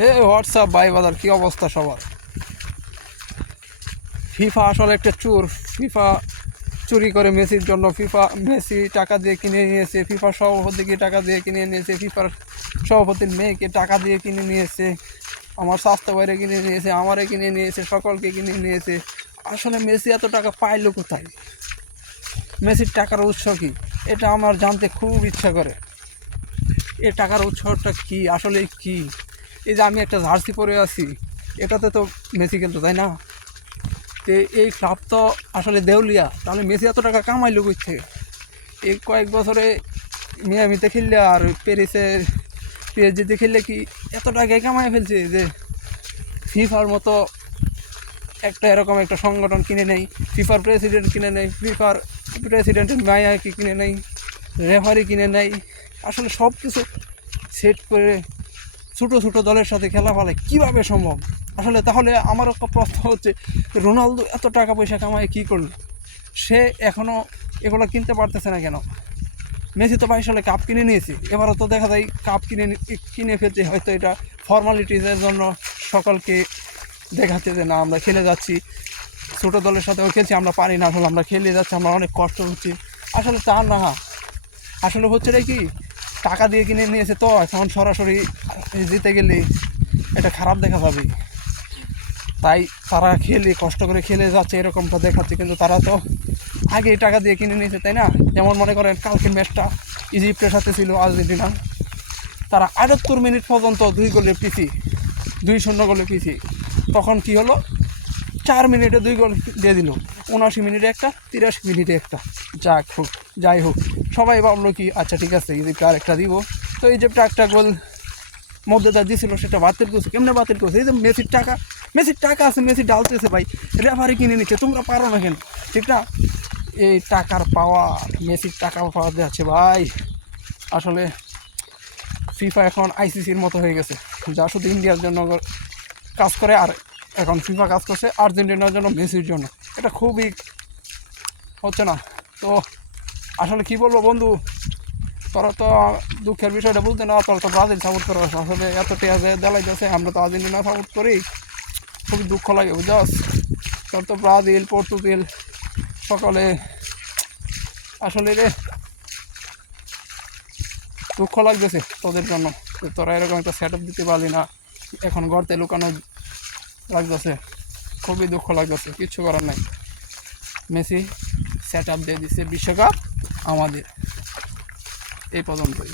WhatsApp ভাই বাজার কী অবস্থা সবার। ফিফা আসলে একটা চোর। ফিফা চুরি করে মেসির জন্য। মেসি টাকা দিয়ে কিনে নিয়েছে, ফিফার সভাপতিকে টাকা দিয়ে কিনে নিয়েছে, ফিফার সভাপতির মেয়েকে টাকা দিয়ে কিনে নিয়েছে, আমার স্বাস্থ্য বাইরে কিনে নিয়েছে, আমারে কিনে নিয়েছে, সকলকে কিনে নিয়েছে। আসলে মেসি এত টাকা পাইলো কোথায়? মেসির টাকার উৎস কী? এটা আমার জানতে খুব ইচ্ছা করে। এই টাকার উৎসটা কি আসলে কি? এই যে আমি একটা জার্সি পরে আছি, এটাতে তো মেসি খেলতো, তাই না? তো এই ক্লাব তো আসলে দেউলিয়া, তাহলে মেসি এত টাকা কামাইলো করছে এই কয়েক বছরে? মিয়ামিতে খেললে আর প্যারিসের পিএসজিতে খেললে কি এত টাকায় কামাই ফেলছে যে ফিফার মতো একটা এরকম একটা সংগঠন কিনে নেই, ফিফার প্রেসিডেন্ট কিনে নেই, ফিফার প্রেসিডেন্টের মায়াকে কিনে নেই, রেফারি কিনে নেই। আসলে সব কিছু সেট করে ছোটো ছোটো দলের সাথে খেলা ফেলে কীভাবে সম্ভব? আসলে তাহলে আমার একটা প্রশ্ন হচ্ছে, রোনালদো এত টাকা পয়সা কামায় কী করলো? সে এখনও এগুলো কিনতে পারতেছে না কেন? মেসি তো 22 সালে কাপ কিনে নিয়েছে, এবারও তো দেখা যায় কাপ কিনে ফেলছে। হয়তো এটা ফর্মালিটিসের জন্য সকলকে দেখাচ্ছে যে না আমরা খেলে যাচ্ছি, ছোটো দলের সাথেও খেলছি, আমরা পারি না, আসলে আমরা খেলে যাচ্ছি, আমরা অনেক কষ্ট হচ্ছি। আসলে তা না, আসলে হচ্ছে কি টাকা দিয়ে কিনে নিয়েছে, তো এখন সরাসরি জিতে গেলে এটা খারাপ দেখা যাবে। তাই তারা খেলে কষ্ট করে খেলে যাচ্ছে এরকমটা দেখাচ্ছে, কিন্তু তারা তো আগেই টাকা দিয়ে কিনে নিয়েছে, তাই না? যেমন মনে করেন কালকের ম্যাচটা ইজিপ্টের সাথে ছিল আর্জেন্টিনা, তারা 78 মিনিট পর্যন্ত 2-0 গোলে পিছিয়ে। তখন কি হলো, 4 মিনিটে 2 গোল দিয়ে দিল, 79 মিনিটে একটা, 83 মিনিটে একটা। যাই হোক সবাই ভাবলো কি আচ্ছা ঠিক আছে ইজিপ্টে আরেকটা দিব। তো ইজিপ্টে একটা গোল মধ্যতা দিয়েছিল, সেটা বাতিল করছে। কেমনে বাতিল করছে? এই যে মেসির টাকা আছে, মেসি ডালতেছে ভাই, রেফারি কিনে নিচ্ছে, তোমরা পারো না কেন? ঠিক না? এই টাকার পাওয়ার, মেসির টাকা পাওয়া যাচ্ছে ভাই। আসলে ফিফা এখন আইসিসির মতো হয়ে গেছে, যা শুধু ইন্ডিয়ার জন্য কাজ করে, আর এখন ফিফা কাজ করছে আর্জেন্টিনার জন্য, মেসির জন্য। এটা খুবই হচ্ছে না। তো আসলে কি বলবো বন্ধু, তোরা তো দুঃখের বিষয়টা বুঝতে না, তোরা তো ব্রাজিল সাপোর্ট করো। আসলে এত টেয়া দেলাই যাচ্ছে, আমরা তো আর্জেন্টিনা সাপোর্ট করি, খুবই দুঃখ লাগে বুঝাস। তোর তো ব্রাজিল, পর্তুগাল সকলে, আসলে রে দুঃখ লাগতেছে তোদের জন্য, তোরা এরকম একটা সেট আপ দিতে পারলি না, এখন গর্তে লুকানো লাগতেছে, খুবই দুঃখ লাগতেছে। কিচ্ছু করার নাই, মেসি সেট আপ দিয়ে দিচ্ছে বিশ্বকাপ আমাদের। এই পর্যন্তই।